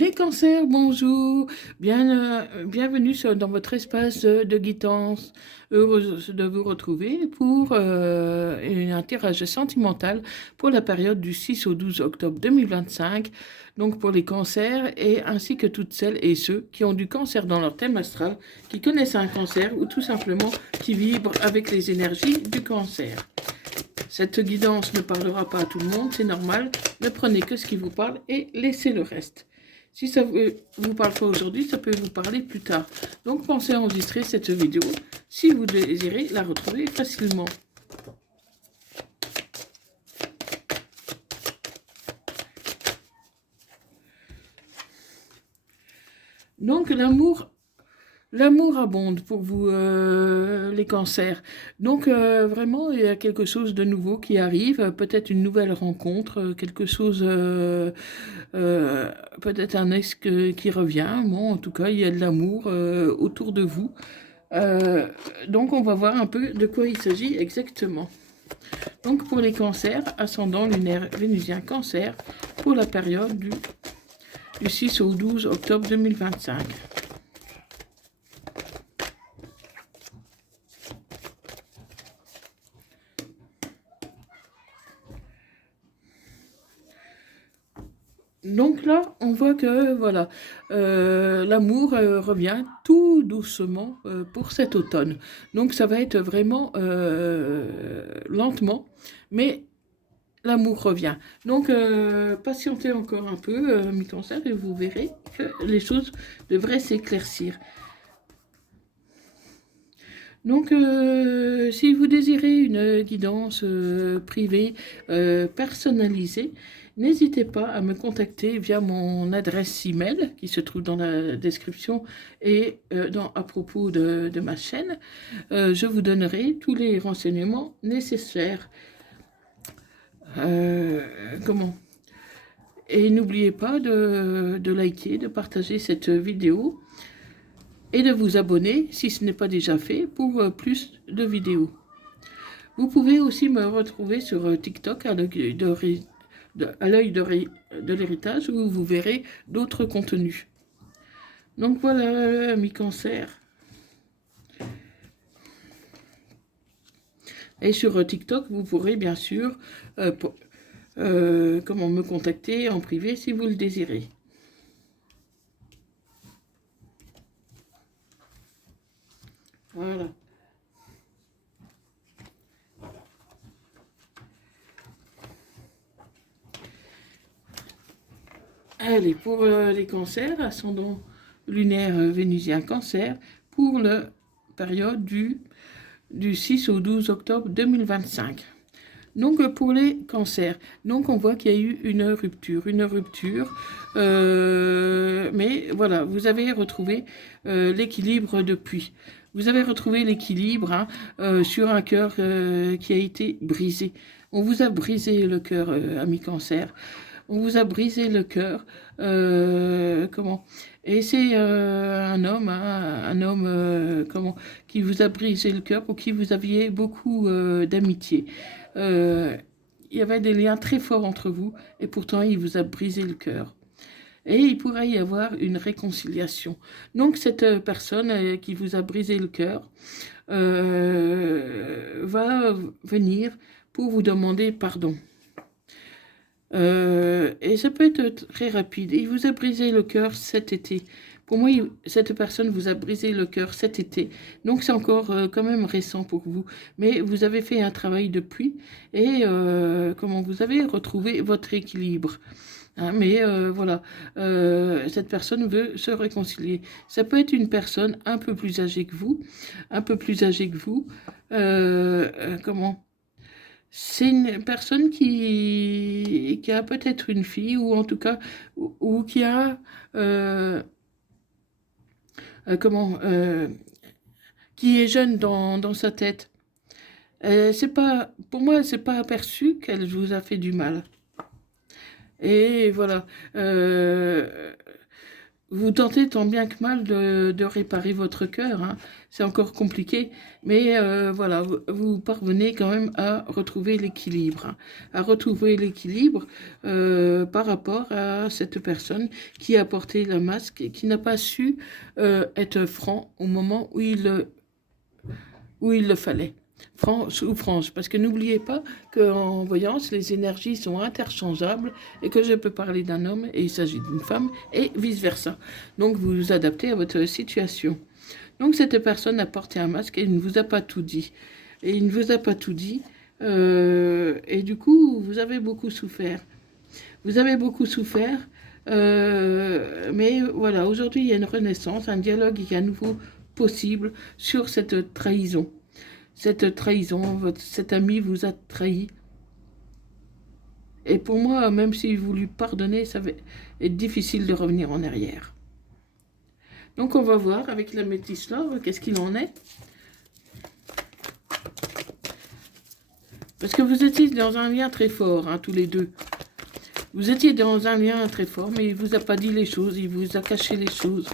Les cancers, bonjour, bienvenue dans votre espace de guidance. Heureuse de vous retrouver pour un tirage sentimental pour la période du 6 au 12 octobre 2025, donc pour les cancers et ainsi que toutes celles et ceux qui ont du cancer dans leur thème astral, qui connaissent un cancer ou tout simplement qui vibrent avec les énergies du cancer. Cette guidance ne parlera pas à tout le monde, c'est normal, ne prenez que ce qui vous parle et laissez le reste. Si ça vous parle pas aujourd'hui, ça peut vous parler plus tard. Donc pensez à enregistrer cette vidéo si vous désirez la retrouver facilement. Donc l'amour abonde pour vous, les cancers. Donc, vraiment, il y a quelque chose de nouveau qui arrive, peut-être une nouvelle rencontre, quelque chose, peut-être un ex qui revient. Bon, en tout cas, il y a de l'amour autour de vous. Donc, on va voir un peu de quoi il s'agit exactement. Donc, pour les cancers, ascendant lunaire vénusien cancer, pour la période du 6 au 12 octobre 2025. Donc là, on voit que voilà, l'amour revient tout doucement pour cet automne. Donc ça va être vraiment lentement, mais l'amour revient. Donc patientez encore un peu, mes cancers, et vous verrez que les choses devraient s'éclaircir. Donc, si vous désirez une guidance privée, personnalisée, n'hésitez pas à me contacter via mon adresse email qui se trouve dans la description et à propos de ma chaîne. Je vous donnerai tous les renseignements nécessaires. Comment? Et n'oubliez pas de liker, de partager cette vidéo et de vous abonner si ce n'est pas déjà fait pour plus de vidéos. Vous pouvez aussi me retrouver sur TikTok à l'œil de l'héritage où vous verrez d'autres contenus. Donc voilà, mes cancers. Et sur TikTok, vous pourrez bien sûr comment me contacter en privé si vous le désirez. Voilà. Allez, pour les cancers, ascendant lunaire vénusien cancer, pour la période du 6 au 12 octobre 2025. Donc pour les cancers, donc on voit qu'il y a eu une rupture, mais voilà, vous avez retrouvé l'équilibre depuis. Vous avez retrouvé l'équilibre sur un cœur qui a été brisé. On vous a brisé le cœur, ami cancer. On vous a brisé le cœur. Comment? Et c'est un homme qui vous a brisé le cœur, pour qui vous aviez beaucoup d'amitié. Il y avait des liens très forts entre vous, et pourtant il vous a brisé le cœur. Et il pourrait y avoir une réconciliation. Donc cette personne qui vous a brisé le cœur va venir pour vous demander pardon. Et ça peut être très rapide. Il vous a brisé le cœur cet été. Pour moi, cette personne vous a brisé le cœur cet été. Donc c'est encore quand même récent pour vous. Mais vous avez fait un travail depuis et comment vous avez retrouvé votre équilibre. Hein, mais voilà, cette personne veut se réconcilier. Ça peut être une personne un peu plus âgée que vous, comment? C'est une personne qui a peut-être une fille, ou en tout cas, ou qui a, comment, qui est jeune dans sa tête. C'est pas, pour moi, c'est pas aperçu qu'elle vous a fait du mal. Et voilà. vous tentez tant bien que mal de réparer votre cœur, hein. C'est encore compliqué, mais voilà, vous parvenez quand même à retrouver l'équilibre, hein. À retrouver l'équilibre par rapport à cette personne qui a porté le masque et qui n'a pas su être franc au moment où il le fallait. Franc ou franche, parce que n'oubliez pas qu'en voyance, les énergies sont interchangeables et que je peux parler d'un homme et il s'agit d'une femme et vice-versa. Donc vous vous adaptez à votre situation. Donc cette personne a porté un masque et il ne vous a pas tout dit. Et il ne vous a pas tout dit. Et du coup, vous avez beaucoup souffert. Vous avez beaucoup souffert. Mais voilà, aujourd'hui, il y a une renaissance, un dialogue qui est à nouveau possible sur cette trahison. Cette trahison, cet ami vous a trahi. Et pour moi, même s'il voulut pardonner, ça va être difficile de revenir en arrière. Donc on va voir avec la métisse Love, qu'est-ce qu'il en est. Parce que vous étiez dans un lien très fort, hein, tous les deux. Vous étiez dans un lien très fort, mais il ne vous a pas dit les choses, il vous a caché les choses.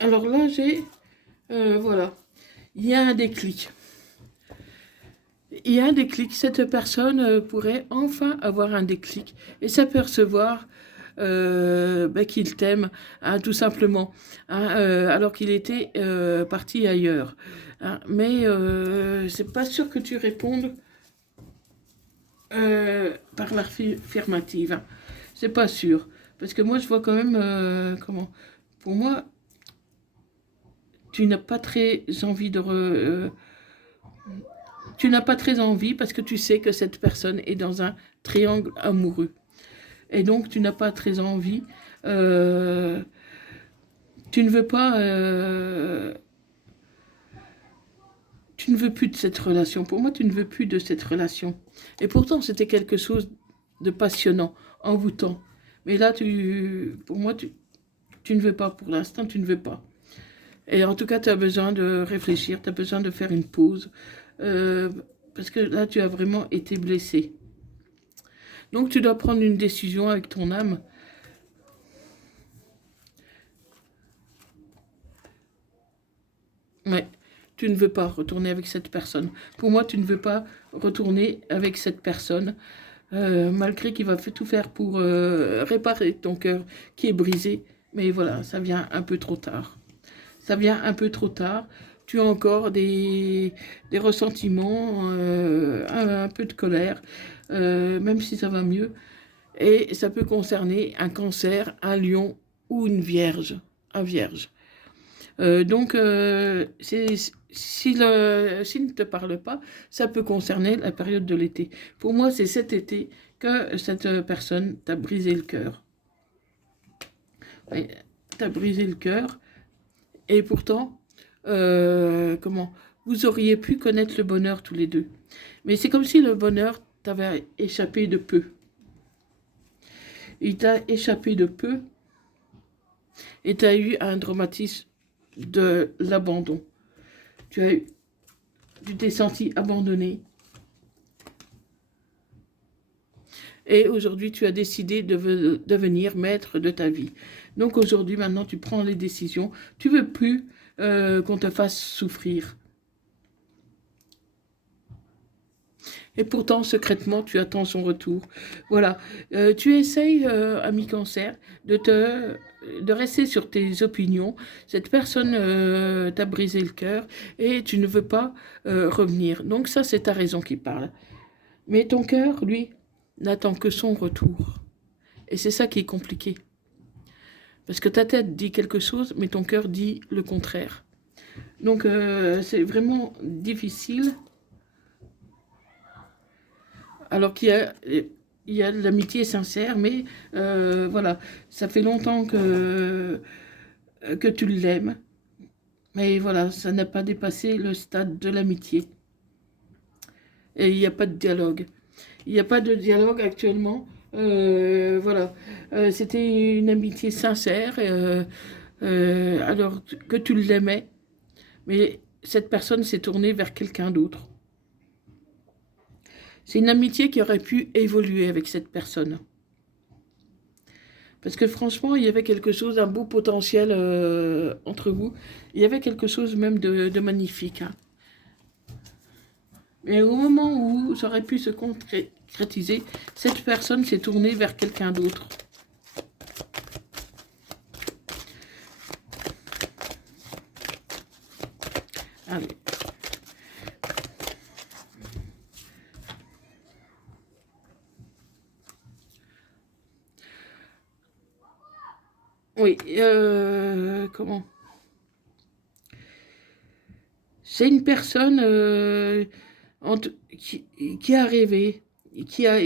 Alors là, j'ai... voilà. Il y a un déclic. Il y a un déclic. Cette personne pourrait enfin avoir un déclic et s'apercevoir qu'il t'aime, hein, tout simplement, hein, alors qu'il était parti ailleurs. Hein. Mais c'est pas sûr que tu répondes par l'affirmative. Hein. C'est pas sûr. Parce que moi, je vois quand même comment... Pour moi, tu n'as pas très envie de... tu n'as pas très envie parce que tu sais que cette personne est dans un triangle amoureux. Et donc, tu n'as pas très envie. Tu ne veux pas... tu ne veux plus de cette relation. Pour moi, tu ne veux plus de cette relation. Et pourtant, c'était quelque chose de passionnant, envoûtant. Mais là, pour moi, tu ne veux pas. Pour l'instant, tu ne veux pas. Et en tout cas, tu as besoin de réfléchir, tu as besoin de faire une pause. Parce que là, tu as vraiment été blessé. Donc, tu dois prendre une décision avec ton âme. Ouais, tu ne veux pas retourner avec cette personne. Pour moi, tu ne veux pas retourner avec cette personne, malgré qu'il va tout faire pour réparer ton cœur qui est brisé. Mais voilà, ça vient un peu trop tard. Ça vient un peu trop tard. Tu as encore des ressentiments, un peu de colère, même si ça va mieux. Et ça peut concerner un cancer, un lion ou une vierge, un vierge. Donc, s'il ne te parle pas, ça peut concerner la période de l'été. Pour moi, c'est cet été que cette personne t'a brisé le cœur. Oui, t'a brisé le cœur. Et pourtant, comment vous auriez pu connaître le bonheur tous les deux. Mais c'est comme si le bonheur t'avait échappé de peu. Il t'a échappé de peu et tu as eu un traumatisme de l'abandon. Tu t'es senti abandonné. Et aujourd'hui, tu as décidé de devenir maître de ta vie. Donc aujourd'hui, maintenant, tu prends les décisions. Tu veux plus qu'on te fasse souffrir. Et pourtant, secrètement, tu attends son retour. Voilà. Tu essayes, ami cancer, de rester sur tes opinions. Cette personne t'a brisé le cœur et tu ne veux pas revenir. Donc ça, c'est ta raison qui parle. Mais ton cœur, lui, n'attend que son retour. Et c'est ça qui est compliqué. Parce que ta tête dit quelque chose, mais ton cœur dit le contraire. Donc c'est vraiment difficile. Alors il y a de l'amitié sincère, mais voilà, ça fait longtemps que tu l'aimes. Mais voilà, ça n'a pas dépassé le stade de l'amitié. Et il n'y a pas de dialogue. Il n'y a pas de dialogue actuellement. Voilà, c'était une amitié sincère, alors que tu l'aimais, mais cette personne s'est tournée vers quelqu'un d'autre. C'est une amitié qui aurait pu évoluer avec cette personne. Parce que franchement, il y avait quelque chose, un beau potentiel entre vous. Il y avait quelque chose même de magnifique. Hein. Et au moment où ça aurait pu se concrétiser, cette personne s'est tournée vers quelqu'un d'autre. Allez. Oui, comment? C'est une personne qui a rêvé, qui a,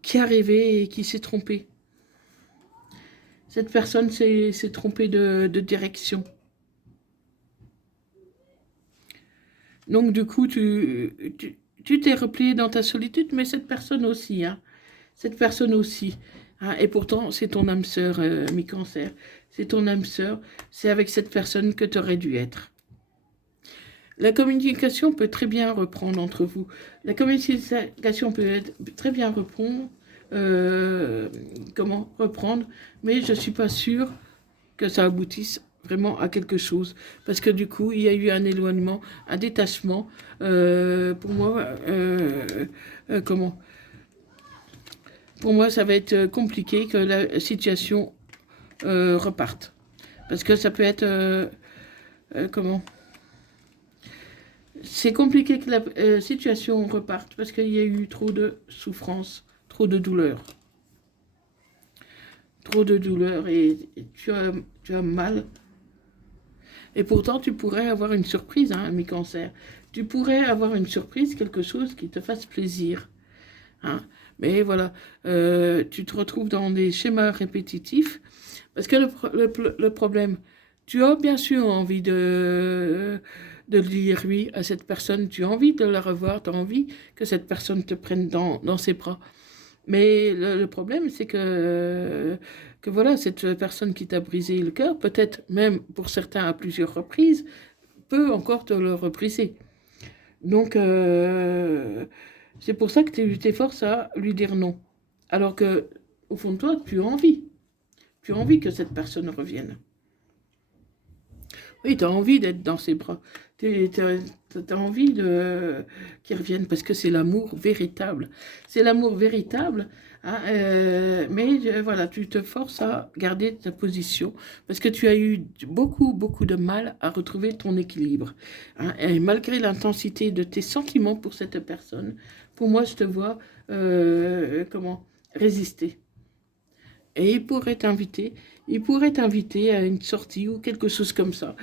qui a rêvé et qui s'est trompée. Cette personne s'est trompée de direction. Donc du coup, tu t'es replié dans ta solitude, mais cette personne aussi, hein. Cette personne aussi. Hein, et pourtant, c'est ton âme sœur, mi-cancer. C'est ton âme sœur. C'est avec cette personne que tu aurais dû être. La communication peut très bien reprendre entre vous. La communication peut très bien reprendre. Comment reprendre, mais je ne suis pas sûre que ça aboutisse vraiment à quelque chose. Parce que du coup, il y a eu un éloignement, un détachement. Pour moi, comment? Pour moi, ça va être compliqué que la situation reparte. Parce que ça peut être... comment? C'est compliqué que la situation reparte parce qu'il y a eu trop de souffrance, trop de douleur. Trop de douleur et tu as mal. Et pourtant, tu pourrais avoir une surprise, hein, mi-cancer. Tu pourrais avoir une surprise, quelque chose qui te fasse plaisir. Hein. Mais voilà, tu te retrouves dans des schémas répétitifs. Parce que le problème, tu as bien sûr envie de dire oui à cette personne, tu as envie de la revoir, tu as envie que cette personne te prenne dans ses bras. Mais le problème, c'est que voilà, cette personne qui t'a brisé le cœur, peut-être même pour certains à plusieurs reprises, peut encore te le rebriser. Donc, c'est pour ça que tu t'efforces à lui dire non. Alors que, au fond de toi, tu as envie. Tu as envie que cette personne revienne. Oui, tu as envie d'être dans ses bras. Tu as envie qu'il revienne parce que c'est l'amour véritable. C'est l'amour véritable, hein, mais voilà, tu te forces à garder ta position parce que tu as eu beaucoup, beaucoup de mal à retrouver ton équilibre. Hein, et malgré l'intensité de tes sentiments pour cette personne, pour moi, je te vois comment résister. Et il pourrait t'inviter à une sortie ou quelque chose comme ça.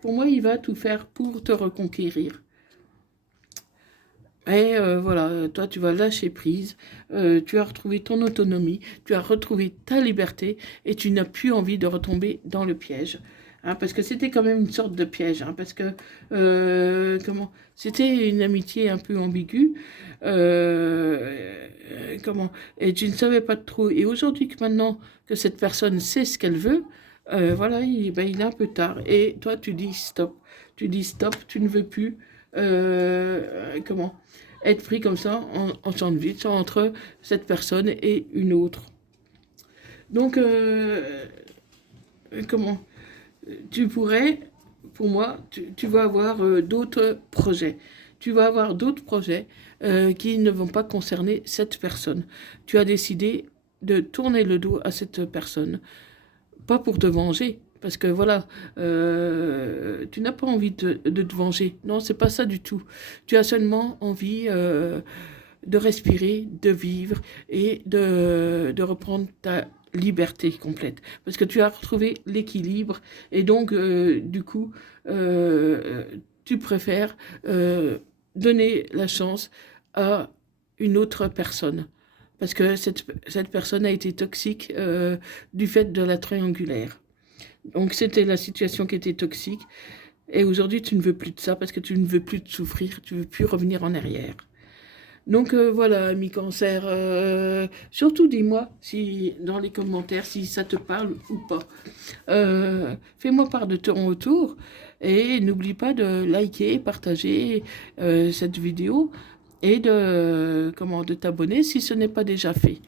Pour moi, il va tout faire pour te reconquérir. Et voilà, toi, tu vas lâcher prise, tu as retrouvé ton autonomie, tu as retrouvé ta liberté et tu n'as plus envie de retomber dans le piège. Hein, parce que c'était quand même une sorte de piège, hein, parce que c'était une amitié un peu ambiguë, comment, et tu ne savais pas trop. Et aujourd'hui, que maintenant que cette personne sait ce qu'elle veut, voilà, il est un peu tard. Et toi, tu dis stop, tu ne veux plus, être pris comme ça en sandwich entre cette personne et une autre. Donc, comment tu pourrais, pour moi, tu vas avoir d'autres projets. Tu vas avoir d'autres projets qui ne vont pas concerner cette personne. Tu as décidé de tourner le dos à cette personne. Pas pour te venger, parce que voilà, tu n'as pas envie de te venger. Non, c'est pas ça du tout. Tu as seulement envie de respirer, de vivre et de reprendre ta liberté complète. Parce que tu as retrouvé l'équilibre et donc, du coup, tu préfères donner la chance à une autre personne. Parce que cette personne a été toxique du fait de la triangulaire. Donc c'était la situation qui était toxique. Et aujourd'hui, tu ne veux plus de ça parce que tu ne veux plus de souffrir, tu ne veux plus revenir en arrière. Donc voilà, ami cancer, surtout dis-moi si dans les commentaires si ça te parle ou pas. Fais-moi part de ton retour Et n'oublie pas de liker, partager cette vidéo et de t'abonner si ce n'est pas déjà fait.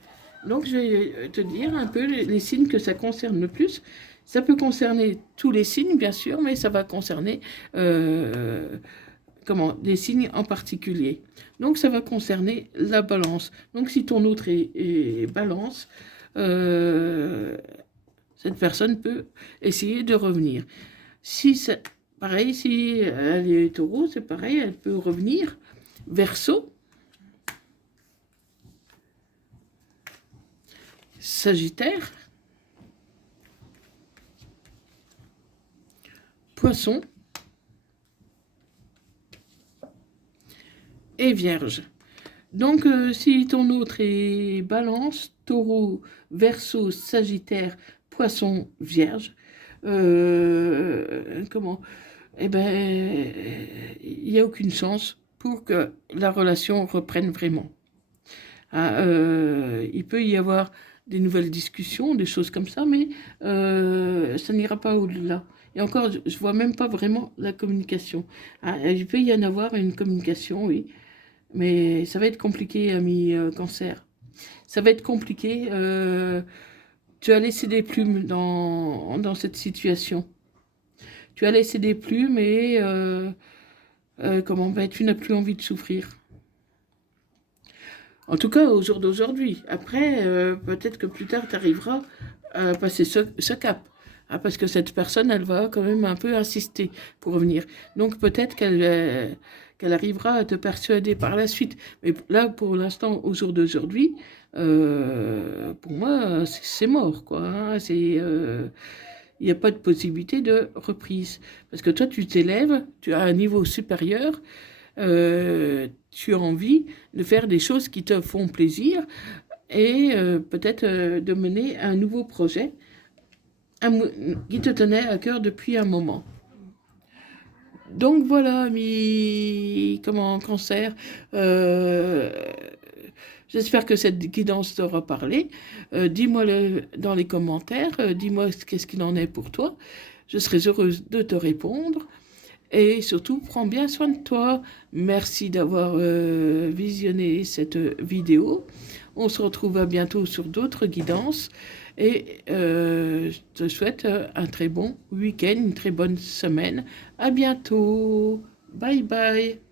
Donc, je vais te dire un peu les signes que ça concerne le plus. Ça peut concerner tous les signes, bien sûr, mais ça va concerner des signes en particulier. Donc, ça va concerner la balance. Donc, si ton autre est balance, cette personne peut essayer de revenir. Si c'est pareil, si elle est taureau, c'est pareil, elle peut revenir. Verseau, Sagittaire, Poisson et Vierge. Donc, si ton autre est Balance, Taureau, Verseau, Sagittaire, Poisson, Vierge, eh ben, il n'y a aucune chance pour que la relation reprenne vraiment. Il peut y avoir des nouvelles discussions, des choses comme ça, mais ça n'ira pas au-delà. Et encore, je ne vois même pas vraiment la communication. Il peut y en avoir une communication, oui, mais ça va être compliqué, ami Cancer. Ça va être compliqué. Tu as laissé des plumes dans cette situation. Tu as laissé des plumes et tu n'as plus envie de souffrir. En tout cas, au jour d'aujourd'hui. Après, peut-être que plus tard, tu arriveras à passer ce cap. Parce que cette personne, elle va quand même un peu insister pour revenir. Donc peut-être qu'elle arrivera à te persuader par la suite. Mais là, pour l'instant, au jour d'aujourd'hui, pour moi, c'est mort, quoi. Il n'y a pas de possibilité de reprise. Parce que toi, tu t'élèves, tu as un niveau supérieur, tu as envie de faire des choses qui te font plaisir et peut-être de mener un nouveau projet qui te tenait à cœur depuis un moment. Donc voilà, Cancer, j'espère que cette guidance t'aura parlé. Dis-moi dans les commentaires, dis-moi qu'est-ce qu'il en est pour toi. Je serai heureuse de te répondre. Et surtout, prends bien soin de toi. Merci d'avoir visionné cette vidéo. On se retrouve à bientôt sur d'autres guidances. Et je te souhaite un très bon week-end, une très bonne semaine. À bientôt. Bye bye.